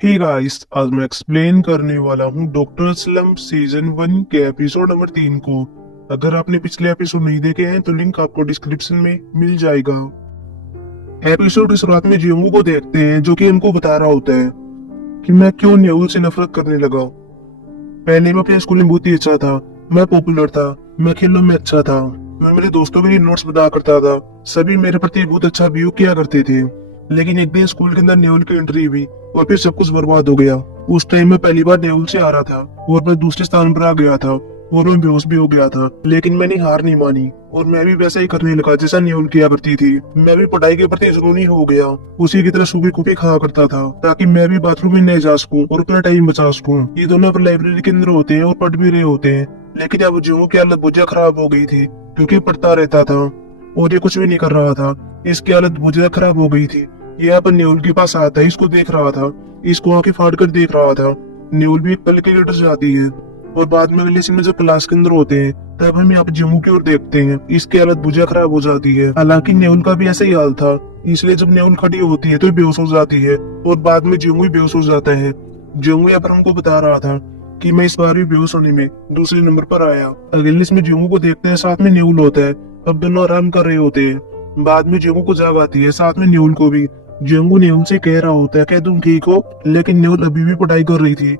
Hey guys, आज मैं explain करने वाला हूँ डॉक्टर स्लम्प सीजन 1 के एपिसोड नंबर 3 को। अगर आपने पिछले एपिसोड नहीं देखे हैं तो लिंक आपको डिस्क्रिप्शन में मिल जाएगा। एपिसोड की शुरुआत में जियोंगू को देखते हैं जो कि हमको बता रहा होता है कि मैं क्यों न्यूल से नफरत करने लगा। पहले मैं अपने स्कूल में बहुत ही अच्छा था, मैं पॉपुलर था, मैं खेलों में अच्छा था, मैं मेरे दोस्तों के लिए नोट्स बता करता था, सभी मेरे प्रति बहुत अच्छा व्यू किया करते थे। लेकिन एक दिन स्कूल के अंदर नेवल की एंट्री हुई और फिर सब कुछ बर्बाद हो गया। उस टाइम मैं पहली बार नेवल से आ रहा था और मैं दूसरे स्थान पर आ गया था और मैं बेहोश भी हो गया था, लेकिन मैंने हार नहीं मानी और मैं भी वैसा ही करने लगा जैसा नेवल किया करती थी। मैं भी पढ़ाई के प्रति जुनूनी हो गया, उसी की तरह सूखी कॉफी खाया करता था ताकि मैं भी बाथरूम में नहीं जा सकूं और अपना टाइम बचा सकूं। ये दोनों अब लाइब्रेरी के अंदर होते हैं और पढ़ भी रहे होते हैं, लेकिन अब जो की हालत बहुत ज्यादा खराब हो गई थी क्योंकि पढ़ता रहता था और ये कुछ भी नहीं कर रहा था। इसकी हालत बहुत ज्यादा खराब हो गई थी। ये यहाँ पर न्यूल के पास आता है, इसको देख रहा था, इसको आंखें फाड़ कर देख रहा था। न्यूल भी पल के लिए डर जाती है और बाद में अगले सीन में जब क्लास के अंदर होते हैं तब हम यहाँ पर जम्मू की ओर देखते हैं। इसकी हालत बुझा खराब हो जाती है। हालांकि न्यूल का भी ऐसा ही हाल था, इसलिए जब न्यूल खड़ी होती है तो बेहोश हो जाती है और बाद में जम्मू भी बेहोश हो जाता है। जम्मू यहाँ पर हमको बता रहा था कि मैं इस बार भी बेहोश होने में दूसरे नंबर पर आया। अगले में जम्मू को देखते हैं, साथ में न्यूल होता है। अब दोनों आराम कर रहे होते हैं। बाद में जम्मू को जाग आती है, साथ में न्यूल को भी। जंगू ने उनसे कह रहा होता है कि तुम ठीक हो, लेकिन न्यूल अभी भी पढ़ाई कर रही थी।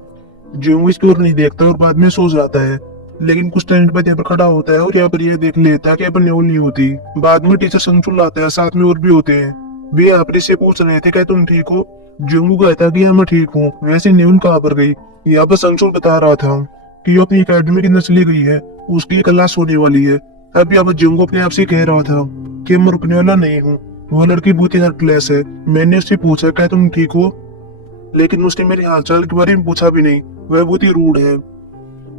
जंगू इसकी ओर नहीं देखता और बाद में सो जाता है। लेकिन कुछ टाइम बाद यहाँ पर खड़ा होता है और यहाँ पर यह देख लेता है कि यहाँ पर न्यूल नहीं होती। बाद में टीचर संगचुल आता है, साथ में और भी होते हैं। वे यहाँ पर इससे पूछ रहे थे क्या तुम ठीक हो। जंगू कहता कि हाँ मैं ठीक हूँ। वैसे न्यूल कहाँ पर गई। यहाँ पर संगचुल बता रहा था कि वो अपनी अकेडमी के अंदर चली गई है, उसकी क्लास होने वाली है। अब यहाँ पर जंगू अपने आप से कह रहा था कि मैं रुकने वाला नहीं हूँ। वो लड़की बहुत ही हेल्पलेस है। मैंने उससे पूछा क्या तुम ठीक हो, लेकिन उसने मेरे हालचाल के बारे में पूछा भी नहीं। वह बहुत ही रूड है।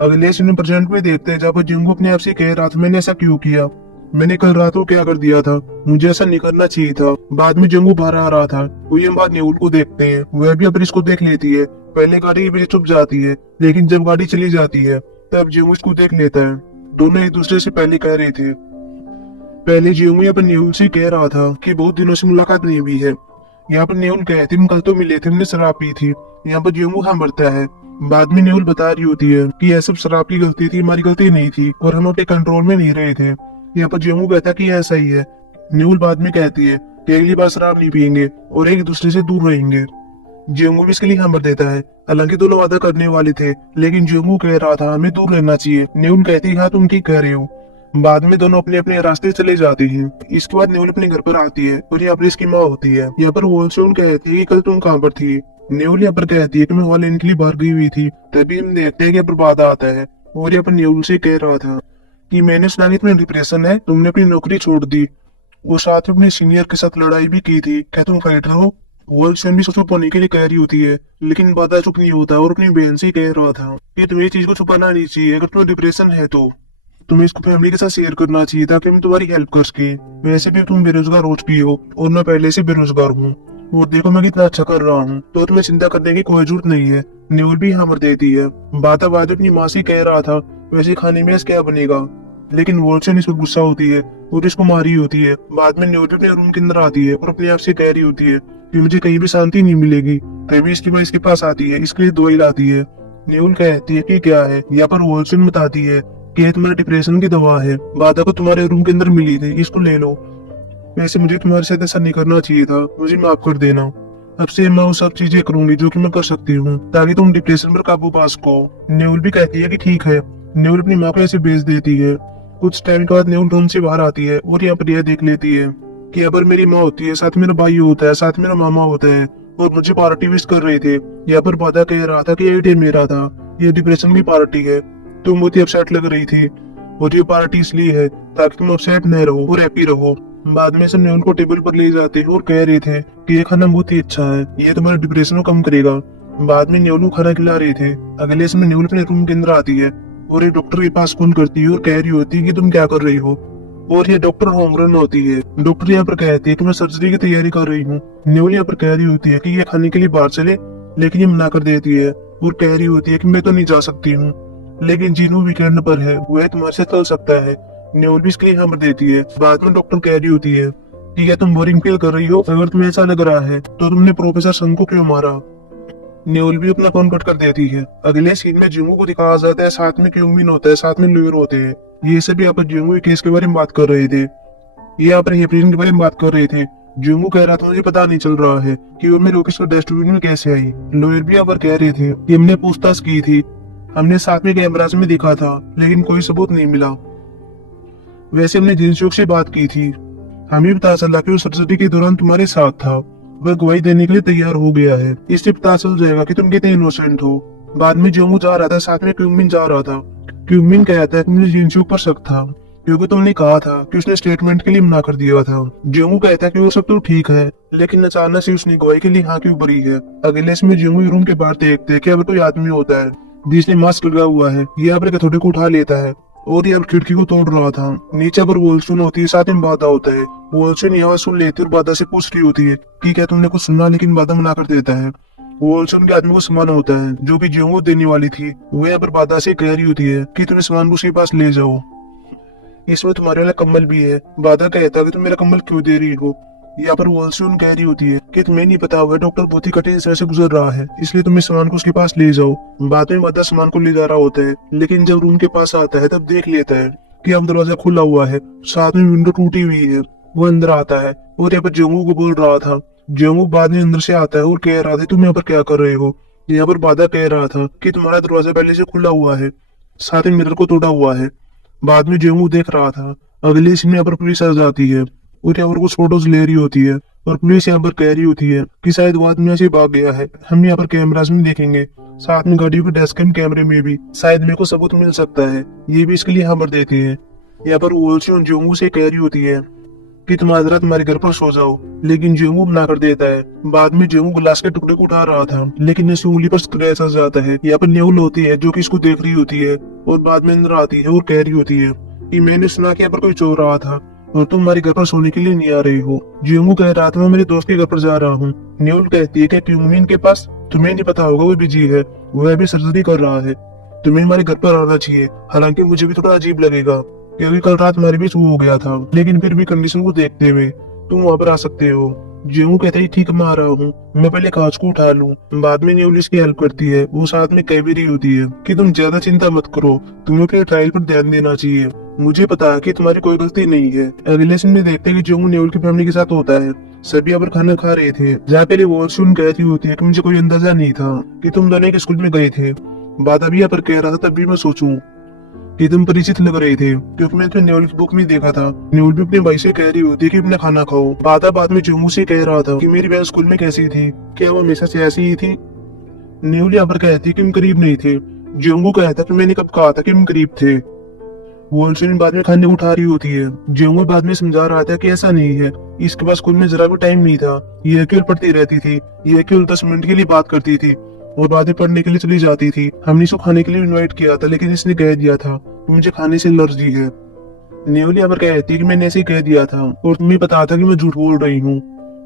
अगले सीन में प्रेजेंट में देखते हैं जहाँ पर जिंगू अपने आप से कह रहा था मैंने ऐसा क्यों किया, मैंने कल रात को क्या कर दिया था, मुझे ऐसा नहीं करना चाहिए था। बाद में जिंगू बाहर आ रहा था। वही हम बात न्यूल को देखते हैं, वह भी अब इसको देख लेती है। पहले गाड़ी भी चुप जाती है, लेकिन जब गाड़ी चली जाती है तब जिंगू इसको देख लेता है। दोनों एक दूसरे से पहले कह रहे थे। पहले जियोंगी अपन न्यूल से कह रहा था कि बहुत दिनों से मुलाकात नहीं हुई है। यहाँ पर न्यूल कहती हम कल तो मिले थे, हमने शराब पी थी। यहाँ पर जियोंगू हाँ बढ़ता है। बाद में न्यूल बता रही होती है कि यह सब शराब की गलती थी, हमारी गलती नहीं थी और हम अपने कंट्रोल में नहीं रहे थे। यहाँ पर जियोंगू कहता है कि ऐसा ही है। न्यूल बाद में कहती है कि अगली बार शराब नहीं पियेंगे और एक दूसरे से दूर रहेंगे। जियोंगू भी इसके लिए हाँ भर देता है। हालांकि दोनों वादा करने वाले थे, लेकिन जियोंगू कह रहा था हमें दूर रहना चाहिए। न्यूल कहती है हाँ तुम ठीक कह रहे हो। बाद में दोनों अपने अपने रास्ते चले जाते हैं। इसके बाद न्यूल अपने घर पर आती है और यहाँ पर इसकी माँ होती है। यहाँ पर वॉलस्टोन कहती है कि कल तुम कहाँ पर थी। न्यूल यहाँ पर कहती है कि मैं वॉल लेने के लिए बाहर गई हुई थी। तभी हम देखते हैं कि यहाँ पर बाधा आता है और यहाँ पर न्यूल से कह रहा था कि मैंने सुना कि तुम्हें डिप्रेशन है, तुमने अपनी नौकरी छोड़ दी और साथ में अपने सीनियर के साथ लड़ाई भी की थी, क्या तुम फाइटर हो। वॉलस्टोन भी चुप होने के लिए कह रही होती है, लेकिन बाधा चुप नहीं होता और अपनी बहन से कह रहा था कि तुम्हें चीज को छुपाना नहीं चाहिए। अगर तुम्हें डिप्रेशन है तो तुम्हें इसको फैमिली के साथ शेयर करना चाहिए ताकि हम तुम्हारी हेल्प कर सके। वैसे भी तुम बेरोजगार हो चुकी हो और मैं पहले से बेरोजगार हूँ और देखो मैं कितना अच्छा कर रहा हूँ, तो तुम्हें चिंता करने की कोई जरूरत नहीं है। न्यूल भी हमर देती है। बाता बाद अपनी माँ से कह रहा था वैसे खाने में क्या बनेगा, लेकिन वॉल्सन इस पर गुस्सा होती है और इसको मारी होती है। बाद में न्यूल अपने रूम के अंदर आती है और अपने आप से कह रही होती है कि मुझे कहीं भी शांति नहीं मिलेगी। तभी इसकी माँ इसके पास आती है, इसके लिए दवाई लाती है। न्यूल कहती है कि क्या है। यहाँ पर वॉल्सन बताती है कि ये तुम्हारे डिप्रेशन की दवा है, बाधा को तुम्हारे रूम के अंदर मिली थी, इसको ले लो। वैसे मुझे तुम्हारे साथ ऐसा नहीं करना चाहिए था, मुझे माफ कर देना। अब से मैं वो सब चीजें करूंगी जो कि मैं कर सकती हूँ ताकि तुम डिप्रेशन पर काबू पा सको। न्यूल भी कहती है कि ठीक है। न्यूल अपनी माँ को ऐसे भेज देती है। कुछ टाइम के बाद न्यूल रूम से बाहर आती है और यहाँ पर यह देख लेती है कि अगर मेरी माँ होती है, साथ मेरा भाई होता है, साथ मेरा मामा होता है और मुझे पार्टी विश कर रहे थे। यहाँ पर बाधा कह रहा था कि ये डे मेरा था, ये डिप्रेशन की पार्टी है। तुम बहुत ही अपसेट लग रही थी और ये पार्टी इसलिए है ताकि तुम अपसेट न रहो और हैप्पी रहो। बाद में से न्यूल को टेबल पर ले जाते और कह रहे थे कि ये खाना बहुत ही अच्छा है, ये तुम्हारे डिप्रेशन को कम करेगा। बाद में न्यूल को खाना खिला रहे थे। अगले समय न्यूल अपने रूम के अंदर आती है और ये डॉक्टर के पास फोन करती है और कह रही होती है कि तुम क्या कर रही हो। और ये डॉक्टर होमरन होती है। डॉक्टर यहाँ पर कहती है कि मैं सर्जरी की तैयारी कर रही हूँ। न्यूल यहाँ पर कह रही होती है कि ये खाने के लिए बाहर चले, लेकिन ये मना कर देती है और कह रही होती है कि मैं तो नहीं जा सकती हूँ, लेकिन जीनू वीकेंड पर है, वह तुम्हारे साथ चल सकता है। न्यूल भी इसके लिए हमर देती है। बाद में डॉक्टर कह रही होती है कि क्या तुम बोरिंग फील कर रही हो, अगर तुम्हें ऐसा लग रहा है तो तुमने प्रोफेसर संग को क्यों मारा। न्यूल भी अपना फोन कट कर देती है। अगले सीन में जिंगू को दिखाया जाता है, साथ में क्यूमिन होता है, साथ में लुयर होते हैं। ये सभी यहाँ पर जिंगू के केस के बारे में बात कर रहे थे। ये यहाँ पर हेपरिन के बारे में बात कर रहे थे। जिंगू कह रहा था मुझे पता नहीं चल रहा है कि वो मेरे ऑफिस का डस्टबिन में कैसे आई। लुयर भी यहाँ पर कह रहे थे कि हमने पूछताछ की थी, हमने साथ में कैमरास में देखा था, लेकिन कोई सबूत नहीं मिला। वैसे हमने जिनसुक से बात की थी, हमें पता चला कि वो सर्जरी के दौरान तुम्हारे साथ था। वह गवाही देने के लिए तैयार हो गया है। इससे पता चल जाएगा कि तुम कितने इनोसेंट हो। बाद में जोंगू जा रहा था, साथ में क्यूमिन जा रहा था। क्यूमिन कहता है कि मुझे जिनसुक पर शक था, क्योंकि तुमने कहा था कि उसने स्टेटमेंट के लिए मना कर दिया था। जोंगू कहता है कि वो सब तो ठीक है, लेकिन अचानक से उसने गवाही के लिए हाँ क्यों भरी है। अगले में जोंगू रूम के बाहर देखते हैं कि अब कोई आदमी होता है जिसने मास्क लगा हुआ है। ये यहाँ पर हथौड़े को उठा लेता है और ये अब खिड़की को तोड़ रहा था। नीचे पर वोल्सन होती है, साथ में बाधा होता है। वोल्सन ये आवाज सुन लेती है और बाधा से पूछ रही होती है कि क्या तुमने कुछ सुना, लेकिन बाधा मना कर देता है। वोल्सन के आदमी को सामान होता है जो कि जिंगू देने वाली थी। वो यहाँ पर बाधा से कह रही होती है कि तुम सामान को उसके पास ले जाओ, इसमें तुम्हारे वाला कम्बल भी है। बाधा कहता है कि तुम मेरा कम्बल क्यों दे रही हो। यहाँ पर वोल्सन कह रही होती है कि तुम्हें नहीं पता हुआ डॉक्टर बहुत ही कठिन समय से गुजर रहा है, इसलिए तुम इस सामान को उसके पास ले जाओ। बाद में बाधा सामान को ले जा रहा होता है, लेकिन जब रूम के पास आता है तब देख लेता है कि अब दरवाजा खुला हुआ है, साथ में विंडो टूटी हुई है। वो अंदर आता है और यहाँ पर जोंगू को बोल रहा था। जोंगू बाद में अंदर से आता है और कह रहा था तुम यहाँ पर क्या कर रहे हो। यहाँ पर बाधा कह रहा था कि तुम्हारा दरवाजा पहले से खुला हुआ है, साथ में मिरर को तोड़ा हुआ है। बाद में जोंगू देख रहा था। अगले सीन में यहाँ पर पुलिस आ जाती है और यहाँ पर कुछ फोटोज ले रही होती है और पुलिस यहाँ पर कह रही होती है कि शायद वो आदमी से भाग गया है। हम यहाँ पर कैमरास में देखेंगे, साथ में गाड़ियों के डैशकैम कैमरे में भी शायद मेरे को सबूत मिल सकता है। ये भी इसके लिए यहाँ पर देती है। यहाँ पर वोल्सन जोंगू से कह रही होती है कि तुम आज रात हमारे घर पर सो जाओ, लेकिन जोंगू मना कर देता है। बाद में जोंगू ग्लास के टुकड़े को उठा रहा था, लेकिन इसकी उंगली पर स्क्रैच आ जाता है। यहाँ पर न्यूल होती है जो कि इसको देख रही होती है और बाद में अंदर आती है और कह रही होती है कि मैंने सुना कि यहाँ पर कोई चोर रहा था और तुम हमारे घर पर सोने के लिए नहीं आ रही हो। जिंगू कह रहा था मैं मेरे दोस्त के घर पर जा रहा हूँ। न्यूल कहती है कि क्यूमिन के पास, तुम्हें नहीं पता होगा वो बिजी है, वह अभी सर्जरी कर रहा है, तुम्हें हमारे घर पर आना चाहिए। हालांकि मुझे भी थोड़ा अजीब लगेगा क्योंकि कल रात हमारे बीच वो हो गया था, लेकिन फिर भी कंडीशन को देखते हुए तुम वहाँ पर आ सकते हो। जिंगू कहता है ठीक मैं आ रहा हूँ, मैं पहले कांच को उठा लूं। बाद में न्यूल इसकी हेल्प करती है। वो साथ में कह भी रही होती है कि तुम ज्यादा चिंता मत करो, तुम्हें अपने ट्रायल पर ध्यान देना चाहिए, मुझे पता है कि तुम्हारी कोई गलती नहीं है। अगले सीन में देखते हैं कि जिंगू न्यूल की फैमिली के साथ होता है। सभी यहाँ पर खाना खा रहे थे, जहाँ पहले वॉल्सन कहती होती है कि मुझे कोई अंदाजा नहीं था कि तुम दोनों एक स्कूल में गए थे। बाधा भी यहाँ पर कह रहा था तब भी मैं सोचूं कि तुम परिचित लग रहे थे, क्योंकि मैंने तुम्हें न्यूल की बुक में देखा था। न्यूल भी अपने भाई से कह रही होती है कि अपना खाना खाओ। बाधा बाद में जिंगू से कह रहा था कि मेरी बहन स्कूल में कैसी थी, क्या वो हमेशा से ऐसी ही थी। न्यूल यहाँ पर कहती कि हम करीब नहीं थे। जिंगू कहता कि मैंने कब कहा था कि हम करीब थे। वोल्सन बाद में खाने उठा रही होती है। जिंगू बाद में समझा रहा था कि ऐसा नहीं है, इसके पास स्कूल में जरा भी टाइम नहीं था, ये केवल पढ़ती रहती थी, ये केवल 10 मिनट के लिए बात करती थी और बाद में पढ़ने के लिए चली जाती थी। हमने इसको खाने के लिए इनवाइट किया था, लेकिन इसने कह दिया था कि मुझे खाने से एलर्जी है। न्यूली यहाँ पर कहती है कि मैंने ऐसे ही कह दिया था और तुम्हें पता था कि मैं झूठ बोल रही हूँ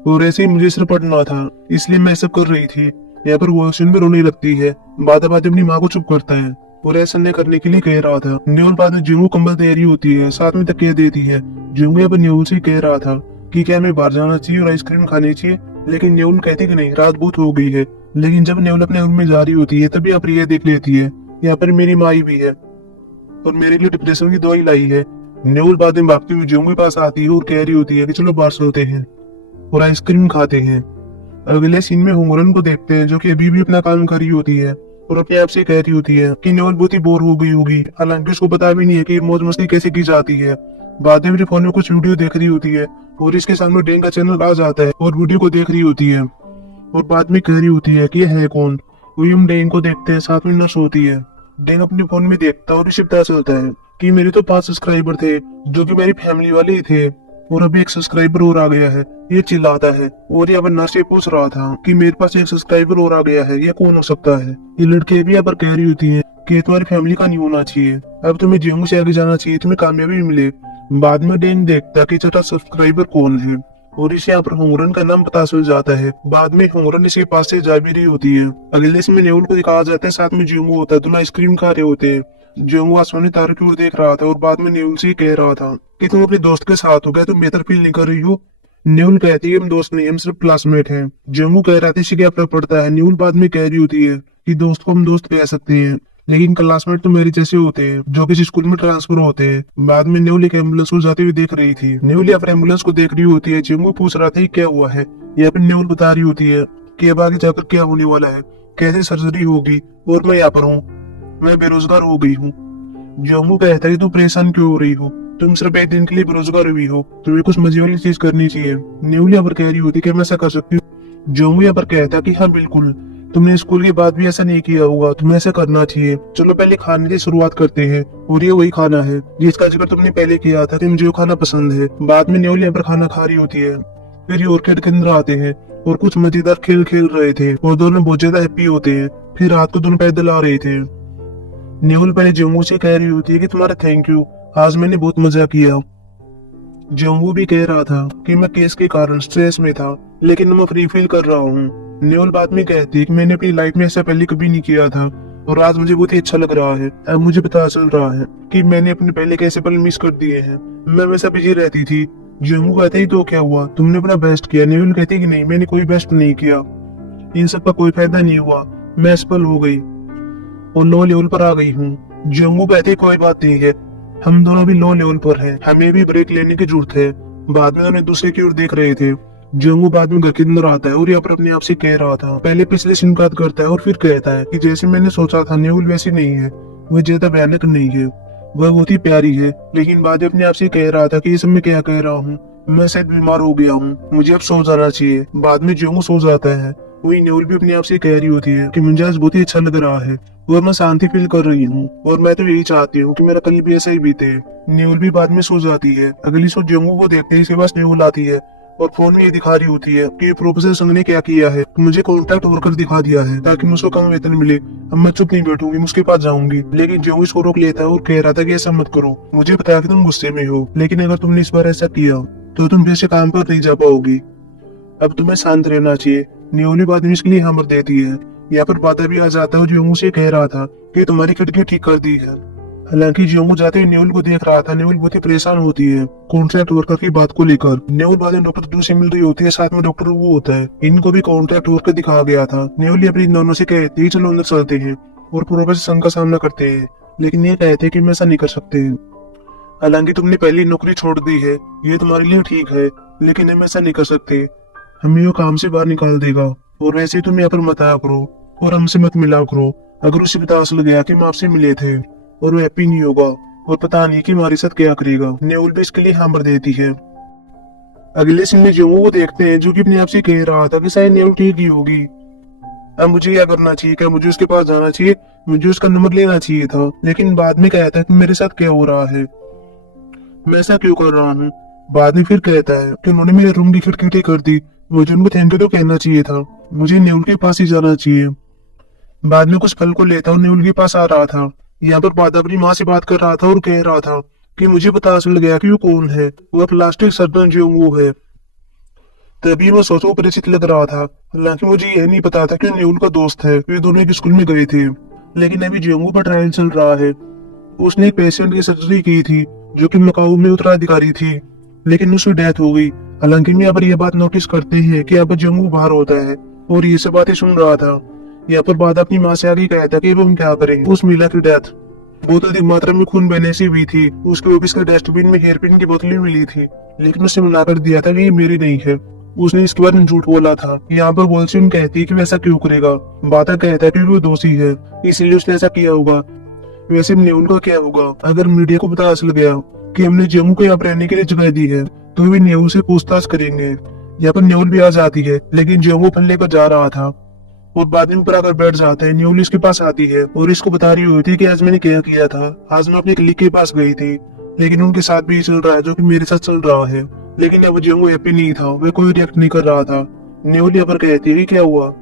और ऐसे ही मुझे सिर्फ पढ़ना था, इसलिए मैं सब कर रही थी। यहाँ पर वॉल्सन भी रोने लगती है। बाधा अपनी माँ को चुप करता है और ऐसा नहीं करने के लिए कह रहा था। न्यूल बाद में जिंगू कंबल दे रही होती है, साथ में तकिया देती है। जिंगू यहाँ पर न्यूल से कह रहा था कि क्या हमें बाहर जाना चाहिए और आइसक्रीम खानी चाहिए, लेकिन न्यूल कहती कि नहीं, रात बहुत हो गई है। लेकिन जब न्यूल अपने रूम में जा रही होती है तभी यहाँ पर यह देख लेती है यहाँ पर मेरी माई भी है और मेरे लिए डिप्रेशन की दवाई लाई है। न्यूल बाद में भागती हुई जिंगू के पास आती है और कह रही होती है कि चलो बाहर सोते हैं और आइसक्रीम खाते हैं। अगले सीन में होंगरन को देखते हैं जो कि अभी भी अपना काम कर रही होती है और अपने आप से कह रही होती है कि न्यूल बहुत ही बोर हो गई होगी, हालांकि उसको पता भी नहीं है कि मौज मस्ती कैसे की जाती है। बाद में मेरे फोन में कुछ वीडियो देख रही होती है और इसके सामने डेंग का चैनल आ जाता है और वीडियो को देख रही होती है और बाद में कह रही होती है कि है कौन। वही हम डेंग को देखते हैं, साथ में नर्स होती है। डेंग अपने फोन में देखता है और इसे पता चलता है कि मेरे तो 5 सब्सक्राइबर थे जो कि मेरी फैमिली वाले ही थे और अभी 1 सब्सक्राइबर और आ गया है। ये चिल्लाता है और यहाँ पर नर्स से पूछ रहा था कि मेरे पास 1 सब्सक्राइबर और आ गया है, ये कौन हो सकता है। ये लड़के भी यहाँ पर कह रही होती है कि तुम्हारी फैमिली का नहीं होना चाहिए, अब तुम्हें जिंगू से आगे जाना चाहिए, तुम्हें कामयाबी मिले। बाद में डेंग देखता कि छठा सब्सक्राइबर कौन है और इसे यहाँ पर होंगरन का नाम पता चल जाता है। बाद में होंगरन इसके पास से जा भी रही होती है। अगले इसमें न्यूल को दिखाया जाता है, साथ में जिंगू होता है, दोनों आइसक्रीम खा रहे होते हैं। जिंगू आसमानी तारों की ओर देख रहा था और बाद में न्यूल से कह रहा था कि तुम अपने दोस्त के साथ हो गए, तुम बेहतर फील नहीं कर रही हो। न्यूल कहती है हम दोस्त नहीं, हम सिर्फ क्लासमेट हैं। जंगू कह रहा था इसे क्या फर्क पड़ता है। न्यूल बाद में कह रही होती है कि दोस्त को हम दोस्त कह सकते हैं, लेकिन क्लासमेट तो मेरे जैसे होते हैं जो किसी स्कूल में ट्रांसफर होते हैं। बाद में न्यूल एक एम्बुलेंस को जाते हुए देख रही थी। न्यूल यहाँ पर एम्बुलेंस को देख रही होती है। जंगू पूछ रहा था कि क्या हुआ है। यहाँ पर न्यूल बता रही होती है कि अब आगे जाकर क्या होने वाला है, कैसे सर्जरी होगी, और मैं यहाँ पर हूँ, मैं बेरोजगार हो गई हूँ। जम्मू कहता है कि तू परेशान क्यों हो रही हो, तुम सिर्फ एक दिन के लिए बेरोजगार हुई हो, तुम्हें कुछ मजे वाली चीज करनी चाहिए। न्यूली यहाँ पर कह रही होती कि मैं ऐसा कर सकती हूँ। जम्मू यहाँ पर कहता है कि हाँ बिल्कुल, तुमने स्कूल के बाद भी ऐसा नहीं किया होगा, तुम्हें ऐसा करना चाहिए। चलो पहले खाने की शुरुआत करते हैं, और ये वही खाना है जिसका जिक्र तुमने पहले किया था कि मुझे वो खाना पसंद है। बाद में न्यूली यहाँ पर खाना खा रही होती है। फिर ये ऑर्किड के अंदर आते हैं और कुछ मजेदार खेल खेल रहे थे और दोनों बहुत ज्यादा हैप्पी होते हैं। फिर रात को दोनों पैदल आ रहे थे। न्यूल पहले जम्मू से कह रही होती है कि तुम्हारा थैंक यू, आज मैंने बहुत मजा किया। जम्मू भी कह रहा था कि मैं केस के कारण स्ट्रेस में था, लेकिन मैं फ्री फील कर रहा हूँ। न्यूल बाद में कहती है कि मैंने अपनी लाइफ में ऐसा पहले कभी नहीं किया था और आज मुझे बहुत ही अच्छा लग रहा है। अब मुझे पता चल रहा है कि मैंने अपने पहले कैसे पल मिस कर दिए हैं। मैं वैसा बिजी रहती थी। जम्मू कहते ही तो क्या हुआ, तुमने अपना बेस्ट किया। न्यूल कहती कि नहीं, मैंने कोई बेस्ट नहीं किया, इन सब का कोई फायदा नहीं हुआ, मैं असफल हो गई और लो लेवल पर आ गई हूँ। जंगू कहते कोई बात नहीं है, हम दोनों भी लो लेवल पर हैं, हमें भी ब्रेक लेने की जरूरत है। बाद में दोनों एक दूसरे की ओर देख रहे थे। जंगू बाद में घर के अंदर आता है और यहाँ पर अपने आप से कह रहा था, पहले पिछले सीन का याद करता है और फिर कहता है कि जैसे मैंने सोचा था न्यूल वैसी नहीं है, वह ज्यादा भयानक नहीं है, वह बहुत ही प्यारी है। लेकिन बाद में अपने आप से कह रहा था कि ये सब मैं क्या कह रहा हूँ, मैं शायद बीमार हो गया हूँ, मुझे अब सो जाना चाहिए। बाद में जंगू सो जाता है। वही न्यूल भी अपने आप से कह रही होती है कि मुझे आज बहुत ही अच्छा लग रहा है और मैं शांति फील कर रही हूँ और मैं तो यही चाहती हूँ कि मेरा कल भी ऐसा ही बीते। न्यूल भी बाद में सो जाती है। अगली सो जंगू को देखते ही इसके पास न्यूल आती है और फोन में ये दिखा रही होती है कि प्रोफेसर संघ ने क्या किया है, मुझे कॉन्ट्रैक्ट वर्कर दिखा दिया है ताकि मुझको कम वेतन मिले। अब मैं चुप नहीं बैठूंगी, मैं उसके पास जाऊंगी। लेकिन जंगू इसको रोक लेता है और कह रहा था कि ऐसा मत करो, मुझे पता है कि तुम गुस्से में हो, लेकिन अगर तुमने इस बार ऐसा किया तो तुम फिर से काम पर नहीं जा पाओगी। अब तुम्हें शांत रहना चाहिए। न्यूली बाद में इसके लिए हमर देती है। यहाँ पर बाधा भी आ जाता है और जोंगू से कह रहा था कि तुम्हारी खिड़की ठीक कर दी है। हालांकि जोंगू जाते हुए न्यूल को देख रहा था। न्यूल बहुत ही परेशान होती है कॉन्ट्रैक्ट वर्कर की बात को लेकर। न्यूल बाद में डॉक्टर टू से मिल रही होती है, साथ में डॉक्टर वो होता है। इनको भी कॉन्ट्रैक्ट वर्कर दिखाया गया था। न्यूली अपनी दोनों से कहती है चलो अंदर चलते हैं और प्रोफेसर संघ का सामना करते हैं, लेकिन ये कहते हैं कि हम ऐसा नहीं कर सकते। हालांकि तुमने पहली नौकरी छोड़ दी है, ये तुम्हारे लिए ठीक है, लेकिन हम ऐसा नहीं कर सकते, हमें वो काम से बाहर निकाल देगा। और वैसे ही तुम यहाँ पर मत आया करो और हमसे मत मिला करो। अगर उसे पता चल गया कि हम आपसे मिले थे और वो हैप्पी नहीं होगा और पता नहीं कि हमारे साथ क्या करेगा। न्यूल भी इसके लिए हाँ भर देती है। अगले सीन में जोंगू को देखते हैं जो कि अपने आप से कह रहा था कि शायद न्यूल ठीक ही होगी। अब मुझे क्या करना चाहिए, क्या मुझे उसके पास जाना चाहिए, मुझे उसका नंबर लेना चाहिए था। लेकिन बाद में कहता है कि मेरे साथ क्या हो रहा है, मैं ऐसा क्यों कर रहा हूँ। बाद में फिर कहता है कि उन्होंने मेरे रूम की खिड़की ठीक कर दी, मुझे उनको थैंक यू तो कहना चाहिए था, मुझे न्यूल के पास ही जाना चाहिए। बाद में कुछ फल को लेता हूँ न्यूल के पास आ रहा था। यहाँ पर बाद अपनी माँ से बात कर रहा था और कह रहा था कि मुझे पता चल गया कि वो कौन है, वह प्लास्टिक सर्जन जो वो है। तभी मैं सोचो परिचित लग रहा था। हालांकि मुझे यह नहीं पता था कि न्यूल का दोस्त है, वे दोनों एक स्कूल में गए थे। लेकिन अभी जोंगू पर ट्रायल चल रहा है। उसने एक पेशेंट की सर्जरी की थी जो कि मकाऊ में उत्तराधिकारी थी, लेकिन उसकी डेथ हो गई। हालांकि मैं यहाँ पर यह बात नोटिस करते हैं कि यहाँ पर जंगू बाहर होता है और ये सब बातें सुन रहा था। यहाँ पर बाद अपनी माँ से आगे कहता कि वो हम क्या करें। उस महिला की डेथ बहुत अधिक मात्रा में खून बहने से हुई थी। उसके ऑफिस के डस्टबिन में हेयरपिन की बोतलें मिली थी, लेकिन उसने मना कर दिया था कि ये मेरी नहीं है। उसने इसके बारे में झूठ बोला था। यहाँ पर वॉल्सिन कहती है कि वैसा क्यों करेगा। बाता कहता है कि वो दोषी है, इसलिए उसने ऐसा किया होगा। वैसे न्यूल का क्या होगा अगर मीडिया को पता चल गया कि हमने जम्मू को यहाँ पर रहने के लिए जगह दी है, तो वे न्यूल से पूछताछ करेंगे। यहाँ पर न्यूल भी आ जाती है, लेकिन जम्मू फल लेकर जा रहा था और बाद में ऊपर आकर बैठ जाता है। न्यूल इसके पास आती है और इसको बता रही होती है कि आज मैंने क्या किया था। आज मैं अपनी कलीग के पास गई थी, लेकिन उनके साथ भी चल रहा है जो कि मेरे साथ चल रहा है। लेकिन अब जम्मू हैप्पी नहीं था, वह कोई रिएक्ट नहीं कर रहा था। न्यूल यहाँ पर कहती है कि क्या हुआ।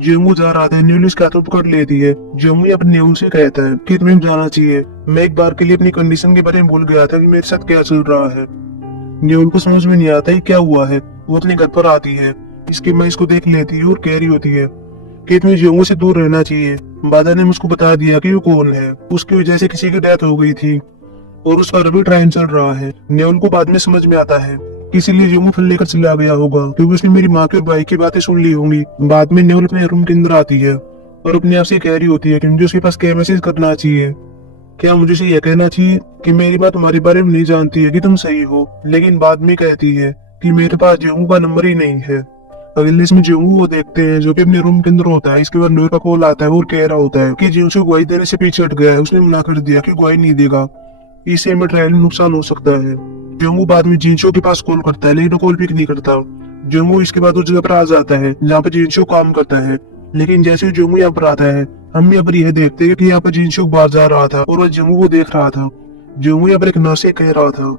जम्मू जा रहा था, न्यूल इसका हाथ पकड़ लेती है। जम्मू अपने न्यूल से कहता है कि तुम्हें जाना चाहिए, मैं एक बार के लिए अपनी कंडीशन के बारे में भूल गया था कि मेरे साथ क्या चल रहा है। न्यूल को समझ में नहीं आता क्या हुआ है। वो अपने घर पर आती है, इसकी माँ इसको देख लेती है और कह रही होती है कि तुम्हें जम्मू से दूर रहना चाहिए। बादा ने मुझको बता दिया कि वो कौन है, उसकी वजह से किसी की डेथ हो गई थी और उस पर अभी ट्रायल चल रहा है। न्यूल को बाद में समझ में आता है इसीलिए जो फोन लेकर चला गया होगा, क्योंकि उसने मेरी माँ की और भाई की बातें सुन ली होंगी। बाद में नेवल अपने रूम के अंदर आती है और अपने आप से कह रही होती है कि मुझे उसके पास क्या मैसेज करना चाहिए। क्या मुझे उसे यह कहना चाहिए कि मेरी बात तुम्हारे बारे में नहीं जानती है कि तुम सही हो, लेकिन बाद में कहती है कि मेरे पास जेहू का नंबर ही नहीं है। अगले इसमें जेहू को देखते हैं जो कि अपने रूम के अंदर होता है। इसके बाद नोर का कॉल आता है और कह रहा होता है कि जेहू से गवाही देने से पीछे हट गया है, उसने मना कर दिया कि गवाही नहीं देगा, इससे हमें ट्रायल में नुकसान हो सकता है। जेहू बाद में जिनशो के पास कॉल करता है, लेकिन वो कॉल पिक नहीं करता। जेहू इसके बाद उस जगह पर आ जाता है जहाँ पर जिनशो काम करता है, लेकिन जैसे ही जेहू यहाँ पर आता है, हम यहाँ पर यह देखते हैं कि यहाँ पर जिनशो बाहर जा रहा था और वह जेहू को देख रहा था। जेहू यहाँ पर एक नर्स से कह रहा था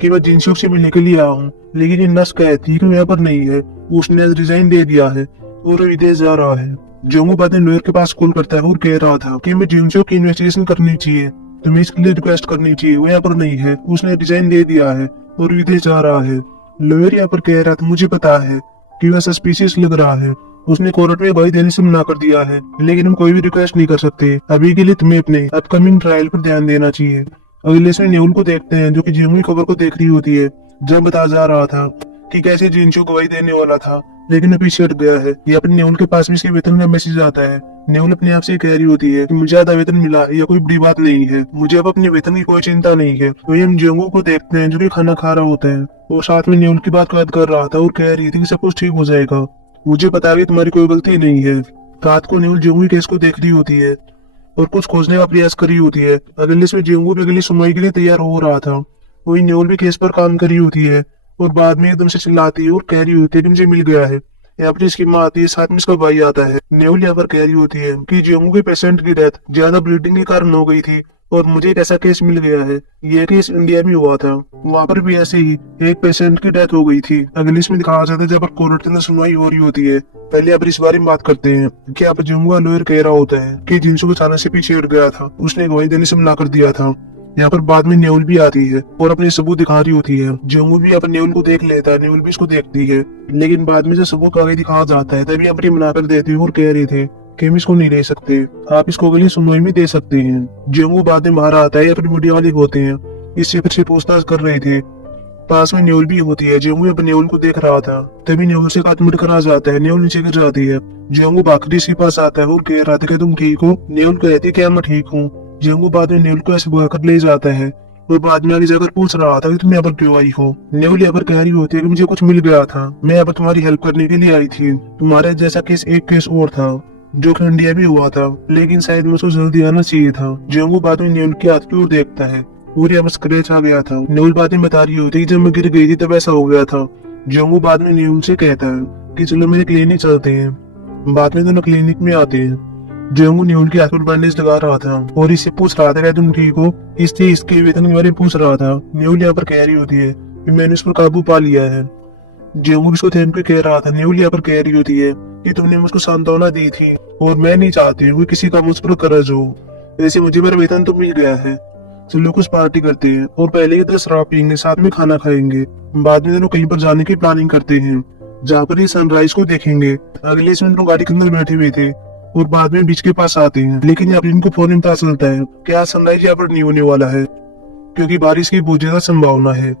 कि मैं जिनशो से मिलने के लिए आया हूँ, लेकिन ये नर्स कहती है कि यहाँ पर नहीं है, उसने रिजाइन दे दिया है और वो विदेश जा रहा है। जेहू बाद में नोयर के पास कॉल करता है और कह रहा था कि मैं जिनशो की इन्वेस्टिगेशन करनी चाहिए, तुम्हें इसके लिए रिक्वेस्ट करनी चाहिए, वो यहाँ पर नहीं है, उसने रिजाइन दे दिया है और विदेश जा रहा है। लॉयर यहाँ पर कह रहा था मुझे पता है कि वह सस्पिशियस लग रहा है, उसने कोर्ट में गवाही देने से मना कर दिया है, लेकिन हम कोई भी रिक्वेस्ट नहीं कर सकते। अभी के लिए तुम्हें अपने अपकमिंग ट्रायल पर ध्यान देना चाहिए। अगले से नेहुल को देखते हैं जो कि जेहू की खबर को देख रही होती है, जब बता जा रहा था कि कैसे जिनशो गवाही देने वाला था, लेकिन अभी हट गया है। ये अपने नेहुल के पास भी इसके वेतन का मैसेज आता है। नेहुल अपने आप से कह रही होती है कि मुझे ज्यादा वेतन मिला है, यह कोई बड़ी बात नहीं है, मुझे अब अपने वेतन की कोई चिंता नहीं है। वही हम जेहू को देखते हैं जो कि खाना खा रहा होता है, वो साथ में नेहुल की बात कर रहा था और कह रही थी कि सब कुछ ठीक हो जाएगा, मुझे पता है कि तुम्हारी कोई गलती नहीं है। रात को नेहुल जेहू के केस को देख रही होती है और कुछ खोजने का प्रयास करी होती है। अगले से जेहू भी अगली सुनवाई के लिए तैयार हो रहा था। वही नेहुल भी केस पर काम करी होती है और बाद में एकदम से चिल्लाती है और कह रही होती है कि मुझे मिल गया है। यहाँ पर इसकी माँ आती है, साथ में इसका भाई आता है। नेहुल यहाँ पर कह रही होती है कि जेहू के पेशेंट की डेथ ज्यादा ब्लीडिंग के कारण हो गई थी और मुझे एक ऐसा केस मिल गया है, यह केस इंडिया में हुआ था, वहाँ पर भी ऐसे ही एक पेशेंट की डेथ हो गई थी। अगले इसमें दिखाया जाता है जब कोर्ट के अंदर सुनवाई हो रही होती है। पहले आप इस बारे में बात करते हैं कि आप जेहू का लॉयर कह रहा होता है कि जिनशो को अचानक से पीछे हट गया था, उसने गवाही देने से मना कर दिया था। यहाँ पर बाद में नेहुल भी आती है और अपने सबूत दिखा रही होती है। जेहू भी अपने नेहुल को देख लेता है, नेहुल भी इसको देखती है, लेकिन बाद में जब सबूत आगे दिखाया जाता है तभी अपनी मना कर देती है और कह रहे थे कि हम इसको नहीं ले सकते, आप इसको अगली सुनवाई में दे सकते हैं। जेहू बाद में बाहर आता है, अपने मीडिया वाले होते हैं, इससे फिर से पूछताछ कर रहे थे। पास में नेहुल भी होती है। जेहू अपने नेहुल को देख रहा था, तभी नेहुल से हाथ मुड़ कर आ जाता है। नेहुल नीचे गिर जाती है। जेहू बाकरी के पास आता है और कह रहा था कि तुम ठीक हो। नेहुल कहती है कि मैं ठीक हूँ। जेहू बाद में नेहुल को ऐसे बुलाकर ले जाता है और बाद में आगे जाकर पूछ रहा था कि तुम यहाँ पर क्यों आई हो। नेहुल यहाँ पर कह रही होती है कि मुझे कुछ मिल गया था, मैं यहाँ पर तुम्हारी हेल्प करने के लिए आई थी। तुम्हारे जैसा केस एक केस और था जो कि इंडिया भी हुआ था, लेकिन शायद मुझको जल्दी आना चाहिए था। जेहू बाद में नेहुल की हाथ की ओर देखता है और यहाँ पर स्क्रैच आ गया था। नेहुल बाद में बता रही होती है जब मैं गिर गई थी तब ऐसा हो गया था। जेहू बाद में नेहुल से कहता है कि चलो मेरे क्लिनिक चलते हैं। बाद में दोनों क्लिनिक में आते हैं। जेहू नेहुल के हाथ पर बैंडेज लगा रहा था और इससे पूछ रहा था कि तुम ठीक हो, इससे इसके वेतन के बारे में पूछ रहा था। नेहुल यहाँ पर कह रही होती है कि मैंने उस पर काबू पा लिया है। जेहू उसको थैंक यू कह रहा था। नेहुल यहाँ पर कह रही होती है कि तुमने मुझको सांत्वना दी थी और मैं नहीं चाहती हूँ किसी का मुझ पर कर्ज हो, वैसे मुझे मेरा वेतन तो मिल गया है, चलो कुछ पार्टी करते हैं और पहले की तरह शराब पीएंगे, साथ में खाना खाएंगे। बाद में दोनों कहीं पर जाने की प्लानिंग करते हैं जहाँ पर ये सनराइज को देखेंगे। अगले इसमें दोनों गाड़ी के अंदर बैठे हुए थे और बाद में बीच के पास आते हैं, लेकिन यहाँ पर इनको फोन में पता चलता है कि आज सनराइज यहाँ पर नहीं होने वाला है क्योंकि बारिश की बहुत ज्यादा संभावना है।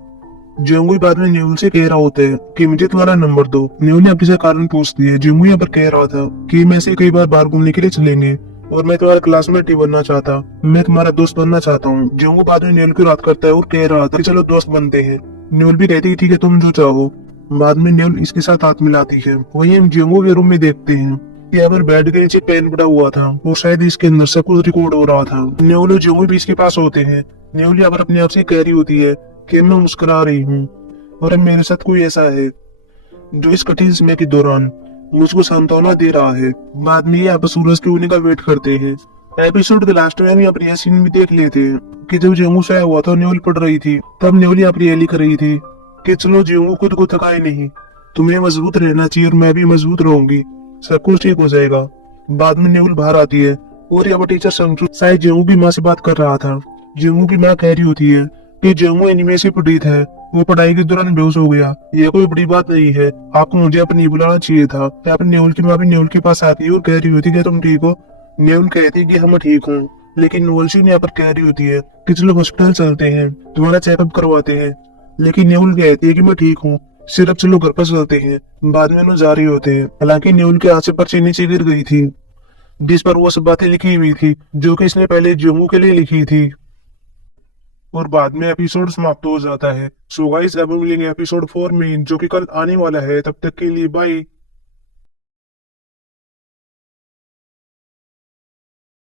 जेहू बाद में नेहुल से कह रहा होता है कि मुझे तुम्हारा नंबर दो। नेहुल ने अपने से कारण पूछती है। जेहू यहाँ पर कह रहा था कि मैं से कई बार बाहर घूमने के लिए चलेंगे और मैं तुम्हारा क्लासमेट नहीं बनना चाहता, मैं तुम्हारा दोस्त बनना चाहता हूँ। जेहू बाद में नेहुल की बात करता है और कह रहा था कि चलो दोस्त बनते हैं। नेहुल भी कहती है ठीक है तुम जो चाहो। बाद में नेहुल इसके साथ हाथ मिलाती है। वही हम जेहू के रूम में देखते हैं कि यहाँ पर बेड के नीचे पेन पड़ा हुआ था और शायद इसके अंदर सब कुछ रिकॉर्ड हो रहा था। नेहुल और जेहू भी इसके पास होते हैं। नेहुल यहाँ पर अपने आप से कह रही होती है कि मैं मुस्कुरा रही हूँ और अब मेरे साथ कोई ऐसा है जो इस कठिन समय के दौरान मुझको सांत्वना दे रहा है। बाद में यहाँ पर सूरज के उगने का वेट करते हैं। एपिसोड के लास्ट में यहाँ पर यह सीन भी देख लेते हैं कि जब जेहू से आया हुआ था नेहुल पढ़ रही थी, तब नेहुल यहाँ पर यह लिख रही थी कि चलो जेहू खुद को थकाए नहीं, तुम्हें मजबूत रहना चाहिए और मैं भी मजबूत रहूंगी, सब कुछ ठीक हो जाएगा। बाद में नेहुल बाहर आती है और यहाँ पर टीचर संजू शायद जेहू की माँ से बात कर रहा था। जेहू की माँ कह रही होती है कि जेहू एनीमे से पीड़ित है, वो पढ़ाई के दौरान बेहोश हो गया, ये कोई बड़ी बात नहीं है, आपको मुझे अब नहीं बुलाना चाहिए था। यहाँ पर नेहुल की माँ भी नेहुल के पास आती है और कह रही होती है तुम ठीक हो। नेहुल कहती है कि हम ठीक हूँ, लेकिन नोलशी यहाँ पर कह रही होती है कि चलो हॉस्पिटल चलते हैं, तुम्हारा चेकअप करवाते हैं। लेकिन न्यूल कहती है कि मैं ठीक हूँ, सिर्फ चलो घर पर चलते हैं। बाद में वो जा रहे होते हैं। हालांकि न्यूल के हाथ से पर्ची नीचे गिर गई थी, जिस पर वो सब बातें लिखी हुई थी जो कि इसने पहले जोंगू के लिए लिखी थी। और बाद में एपिसोड समाप्त हो जाता है। सो गाइस अब मिलेंगे एपिसोड 4 में, जो कि कल आने वाला है। तब तक के लिए बाय।